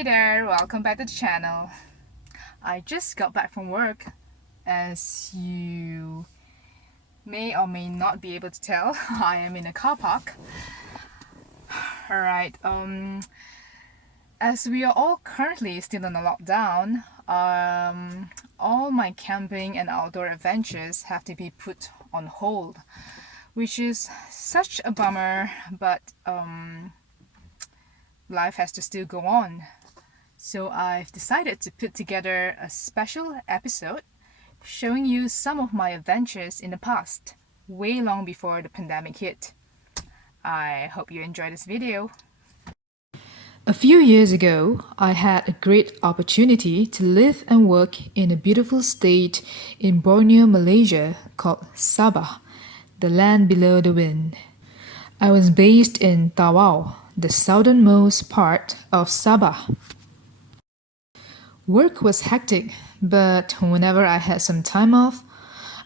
Hey there, welcome back to the channel. I just got back from work. As you may or may not be able to tell, I am in a car park. Alright, as we are all currently still in a lockdown, all my camping and outdoor adventures have to be put on hold, which is such a bummer, but life has to still go on. So I've decided to put together a special episode showing you some of my adventures in the past, way long before the pandemic hit. I hope you enjoy this video. A few years ago, I had a great opportunity to live and work in a beautiful state in Borneo, Malaysia called Sabah, the land below the wind. I was based in Tawa, the southernmost part of Sabah. Work was hectic, but whenever I had some time off,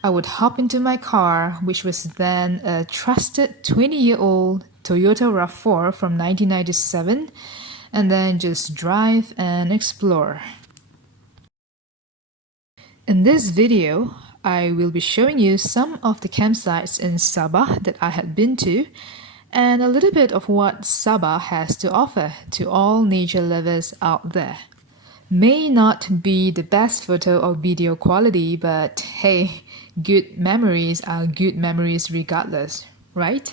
I would hop into my car, which was then a trusted 20-year-old Toyota RAV4 from 1997, and then just drive and explore. In this video, I will be showing you some of the campsites in Sabah that I had been to, and a little bit of what Sabah has to offer to all nature lovers out there. May not be the best photo or video quality, but hey, good memories are good memories regardless, right?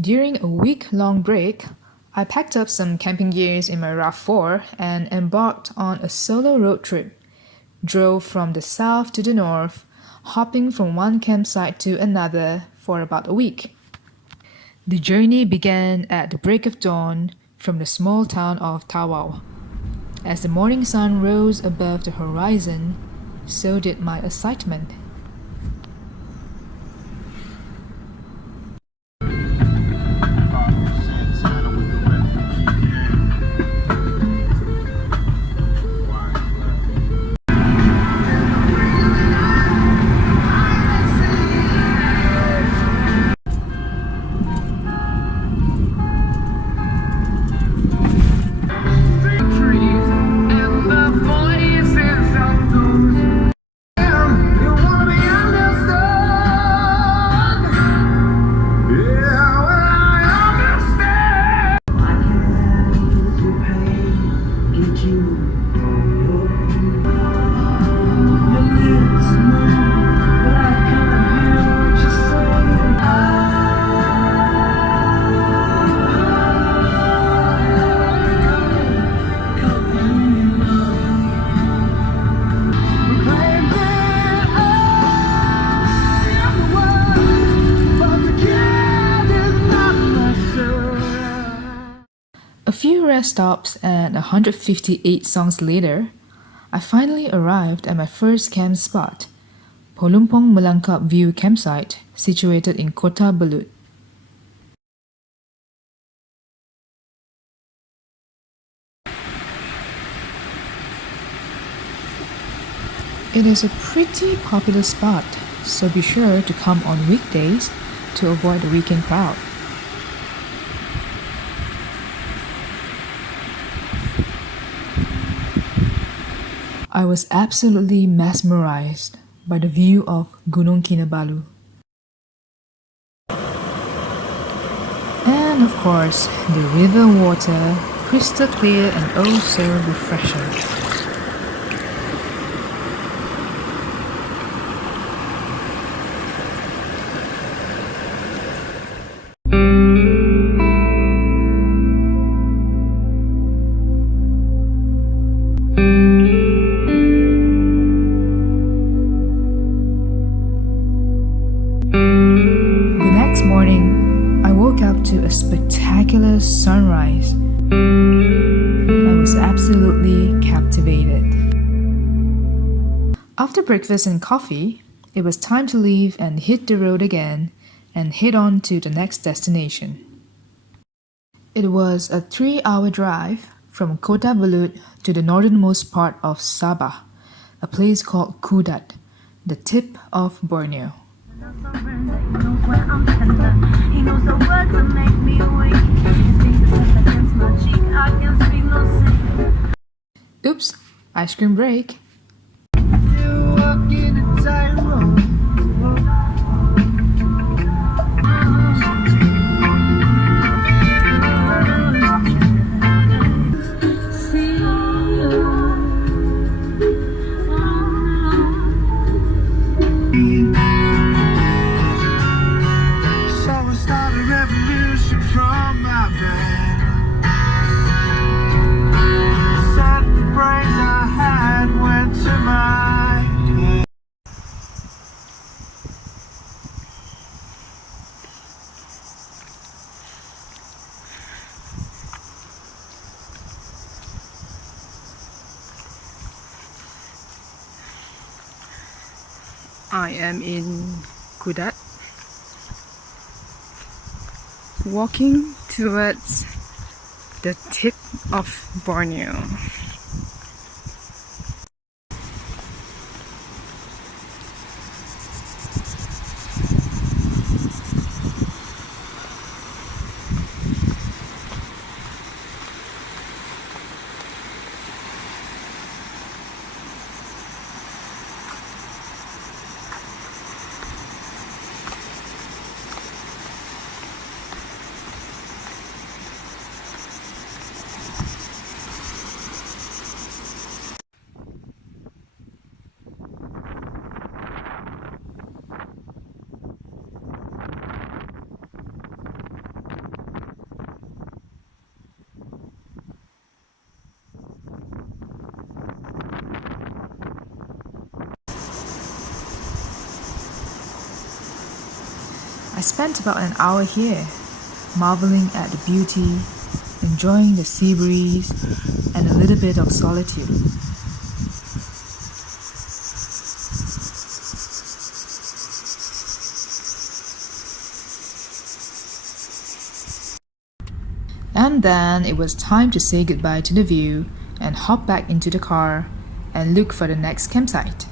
During a week-long break, I packed up some camping gears in my RAV4 and embarked on a solo road trip. Drove from the south to the north, hopping from one campsite to another for about a week. The journey began at the break of dawn from the small town of Tawa. As the morning sun rose above the horizon, so did my excitement. A few rest stops and 158 songs later, I finally arrived at my first camp spot, Pumpong Malanga View Campsite, situated in Kota Belud. It is a pretty popular spot, so be sure to come on weekdays to avoid the weekend crowd. I was absolutely mesmerized by the view of Gunung Kinabalu. And of course, the river water, crystal clear and oh so refreshing. To a spectacular sunrise. I was absolutely captivated. After breakfast and coffee, it was time to leave and hit the road again and head on to the next destination. It was a 3-hour drive from Kota Belud to the northernmost part of Sabah, a place called Kudat, the tip of Borneo. He knows the words that make me weak. His fingers against my cheek. Oops, ice cream break. I am in Kudat, walking towards the tip of Borneo. I spent about an hour here, marveling at the beauty, enjoying the sea breeze, and a little bit of solitude. And then it was time to say goodbye to the view and hop back into the car and look for the next campsite.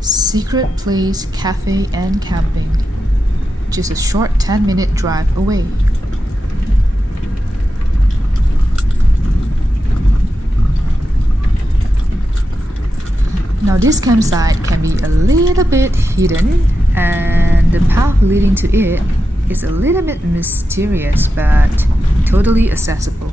Secret Place Cafe and Camping, just a short 10-minute drive away. Now this campsite can be a little bit hidden, and the path leading to it is a little bit mysterious but totally accessible.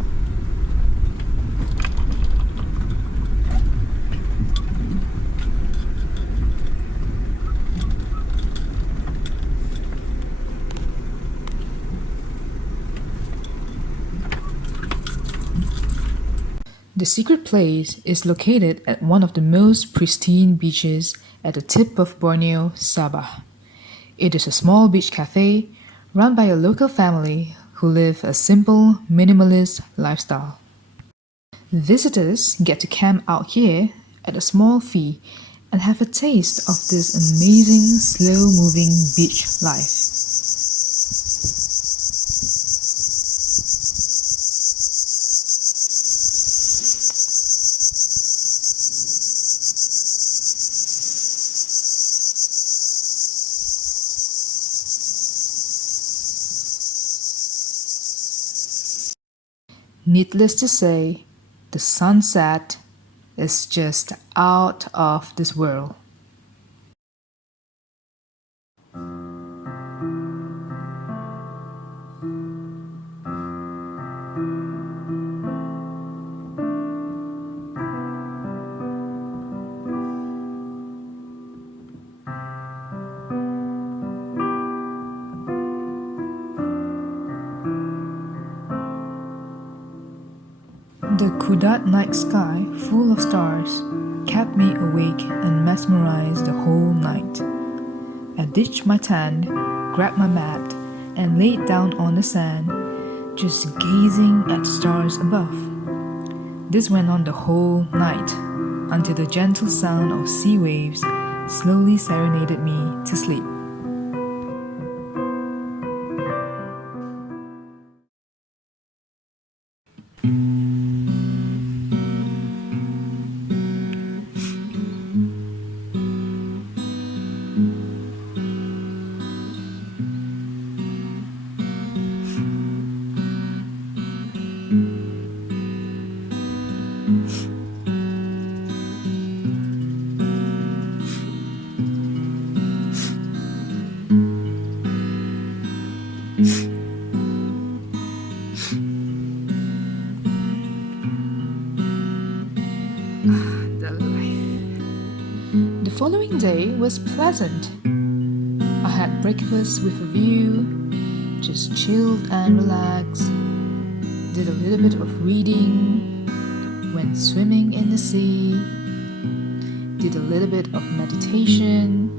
The secret place is located at one of the most pristine beaches at the tip of Borneo, Sabah. It is a small beach cafe run by a local family who live a simple, minimalist lifestyle. Visitors get to camp out here at a small fee and have a taste of this amazing, slow-moving beach life. Needless to say, the sunset is just out of this world. The Kudat night sky, full of stars, kept me awake and mesmerized the whole night. I ditched my tent, grabbed my mat, and laid down on the sand, just gazing at the stars above. This went on the whole night, until the gentle sound of sea waves slowly serenaded me to sleep. second day was pleasant. I had breakfast with a view, just chilled and relaxed, did a little bit of reading, went swimming in the sea, did a little bit of meditation,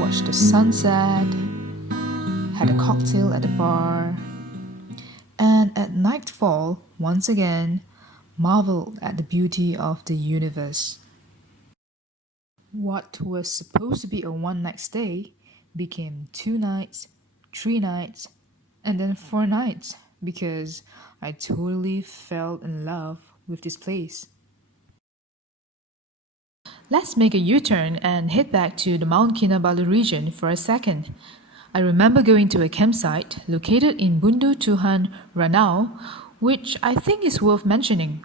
watched the sunset, had a cocktail at the bar, and at nightfall, once again, marveled at the beauty of the universe. What was supposed to be a one-night stay became 2 nights, 3 nights, and then 4 nights because I totally fell in love with this place. Let's make a U-turn and head back to the Mount Kinabalu region for a second. I remember going to a campsite located in Bundu Tuhan, Ranau, which I think is worth mentioning.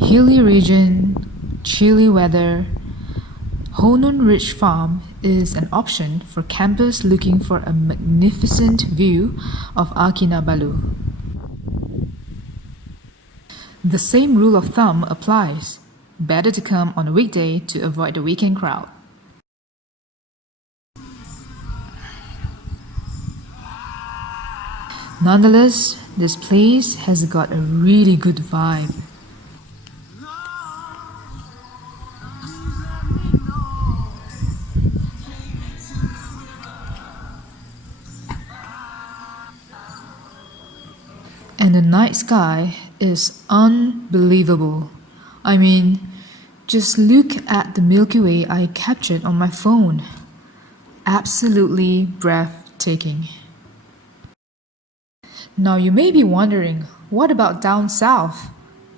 Hilly region, chilly weather, Honun Ridge Farm is an option for campers looking for a magnificent view of Kinabalu. The same rule of thumb applies. Better to come on a weekday to avoid the weekend crowd. Nonetheless, this place has got a really good vibe. And the night sky is unbelievable. I mean, just look at the Milky Way I captured on my phone. Absolutely breathtaking. Now you may be wondering, what about down south?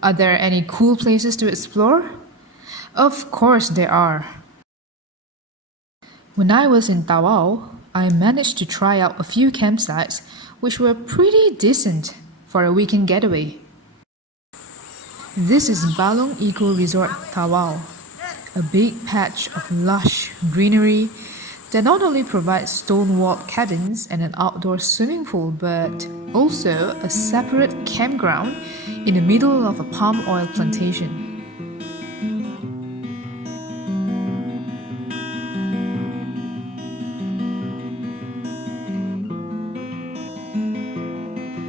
Are there any cool places to explore? Of course there are. When I was in Tawa, I managed to try out a few campsites which were pretty decent for a weekend getaway. This is Balong Eco Resort Tawa, a big patch of lush greenery that not only provides stone-walled cabins and an outdoor swimming pool, but also a separate campground in the middle of a palm oil plantation.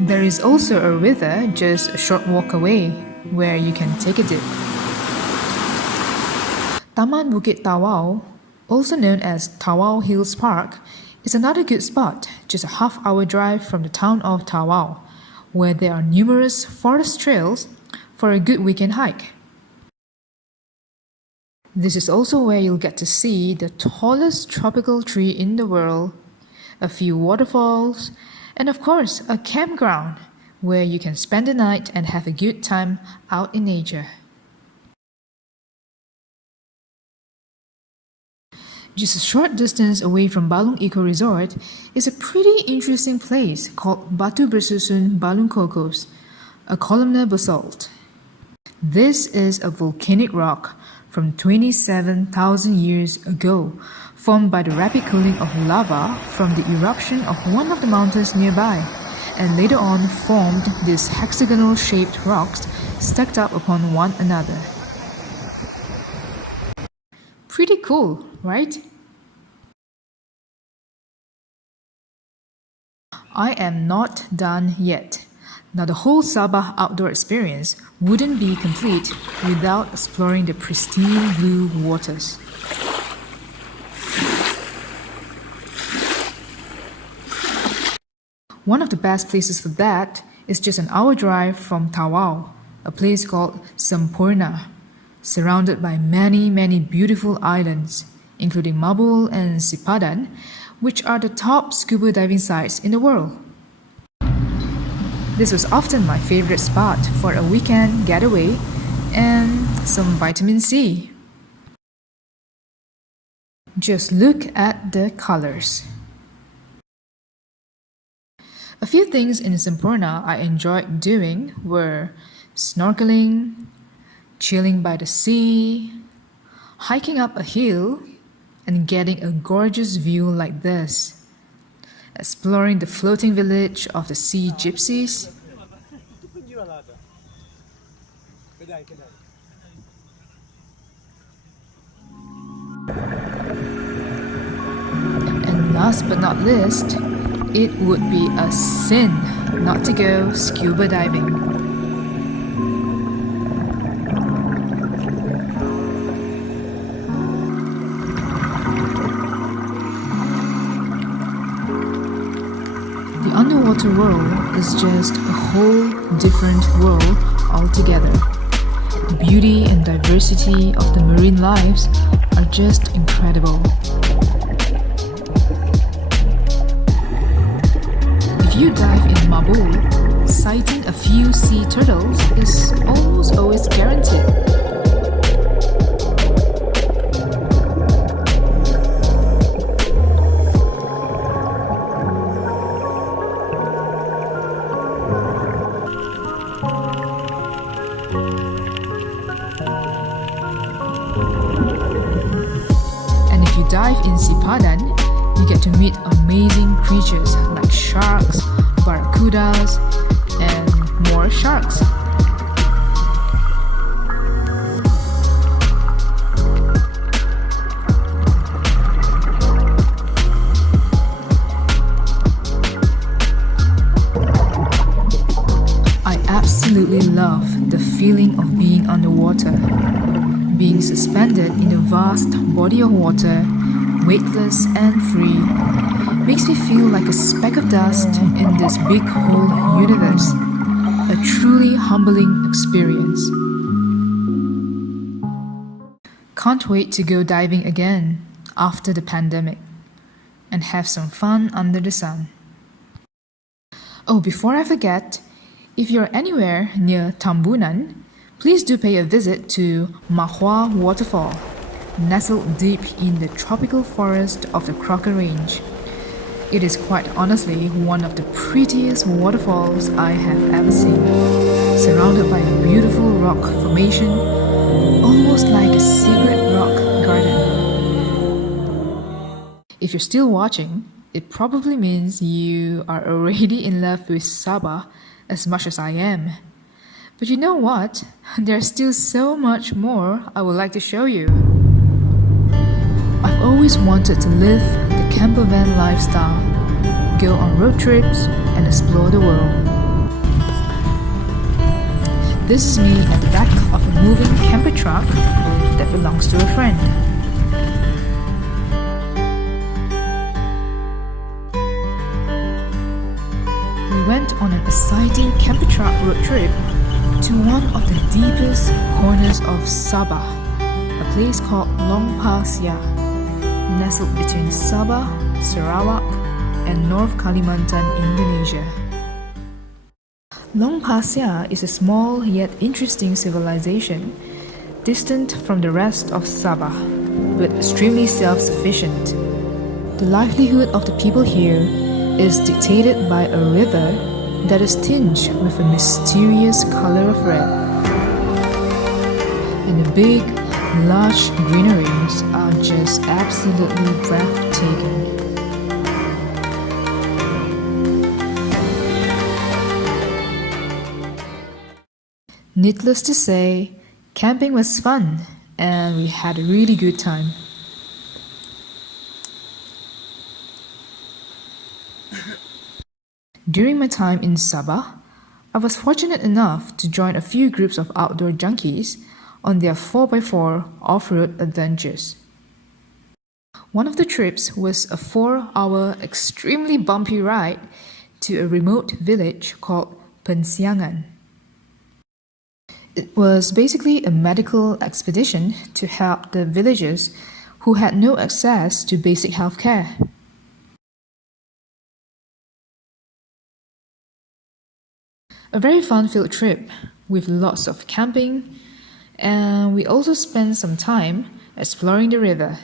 There is also a river just a short walk away where you can take a dip. Taman Bukit Tawau, also known as Tawau Hills Park, is another good spot just a half-hour drive from the town of Tawau, where there are numerous forest trails for a good weekend hike. This is also where you'll get to see the tallest tropical tree in the world, a few waterfalls, and of course a campground where you can spend the night and have a good time out in nature. Just a short distance away from Balong Eco Resort is a pretty interesting place called Batu Bersusun Balung Kokos, a columnar basalt. This is a volcanic rock from 27,000 years ago, formed by the rapid cooling of lava from the eruption of one of the mountains nearby, and later on formed these hexagonal-shaped rocks stacked up upon one another. Pretty cool, right? I am not done yet. Now the whole Sabah outdoor experience wouldn't be complete without exploring the pristine blue waters. One of the best places for that is just an hour drive from Tawa, a place called Semporna, surrounded by many beautiful islands, including Mabul and Sipadan, which are the top scuba diving sites in the world. This was often my favorite spot for a weekend getaway and some vitamin C. Just look at the colors. A few things in Semporna I enjoyed doing were snorkeling, chilling by the sea, hiking up a hill, and getting a gorgeous view like this. Exploring the floating village of the sea gypsies. And last but not least, it would be a sin not to go scuba diving. The underwater world is just a whole different world altogether. The beauty and diversity of the marine lives are just incredible. If you dive in Mabul, sighting a few sea turtles is almost always guaranteed. And if you dive in Sipadan, you get to meet amazing creatures like sharks, barracudas, and more sharks. I absolutely love the feeling of being underwater, being suspended in a vast body of water, weightless and free, makes me feel like a speck of dust in this big whole universe. A truly humbling experience. Can't wait to go diving again after the pandemic and have some fun under the sun. Oh, before I forget, if you're anywhere near Tambunan, please do pay a visit to Mahua Waterfall, nestled deep in the tropical forest of the Crocker Range. It is quite honestly one of the prettiest waterfalls I have ever seen, surrounded by a beautiful rock formation, almost like a secret rock garden. If you're still watching, it probably means you are already in love with Sabah as much as I am. But you know what? There's still so much more I would like to show you. I've always wanted to live the camper van lifestyle, go on road trips and explore the world. This is me at the back of a moving camper truck that belongs to a friend. We went on an exciting camper truck road trip to one of the deepest corners of Sabah, a place called Long Pasir, nestled between Sabah, Sarawak, and North Kalimantan, Indonesia. Long Pasir is a small yet interesting civilization, distant from the rest of Sabah, but extremely self-sufficient. The livelihood of the people here is dictated by a river that is tinged with a mysterious color of red. And the big, lush greeneries are just absolutely breathtaking. Needless to say, camping was fun and we had a really good time. During my time in Sabah, I was fortunate enough to join a few groups of outdoor junkies on their 4x4 off-road adventures. One of the trips was a 4-hour extremely bumpy ride to a remote village called Pensiangan. It was basically a medical expedition to help the villagers who had no access to basic health care. A very fun field trip with lots of camping, and we also spent some time exploring the river.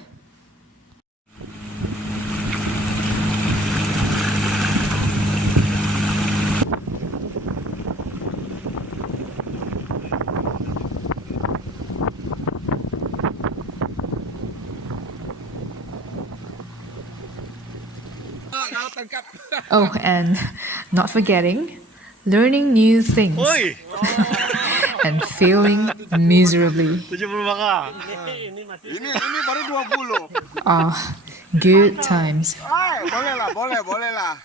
Oh, and not forgetting, learning new things and failing miserably. 75 ka. Ini baru 20. Ah, good times. Boleh lah.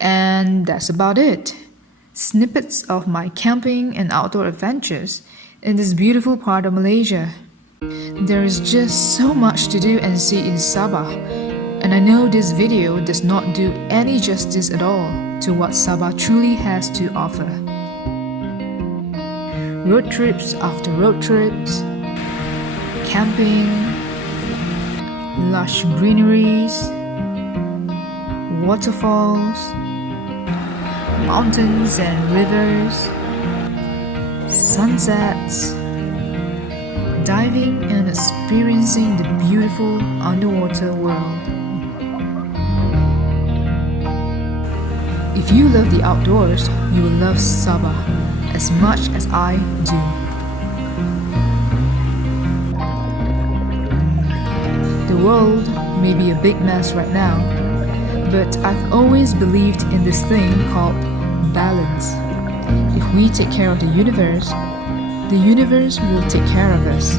And that's about it. Snippets of my camping and outdoor adventures in this beautiful part of Malaysia. There is just so much to do and see in Sabah, and I know this video does not do any justice at all to what Sabah truly has to offer. Road trips after road trips, camping, lush greeneries, waterfalls, mountains and rivers, sunsets, diving and experiencing the beautiful underwater world. If you love the outdoors, you will love Sabah as much as I do. The world may be a big mess right now, but I've always believed in this thing called balance. If we take care of the universe will take care of us.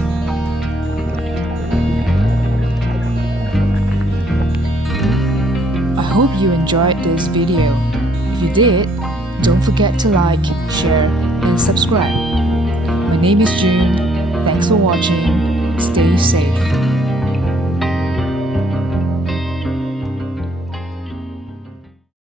I hope you enjoyed this video. If you did, don't forget to like, share, and subscribe. My name is June. Thanks for watching. Stay safe.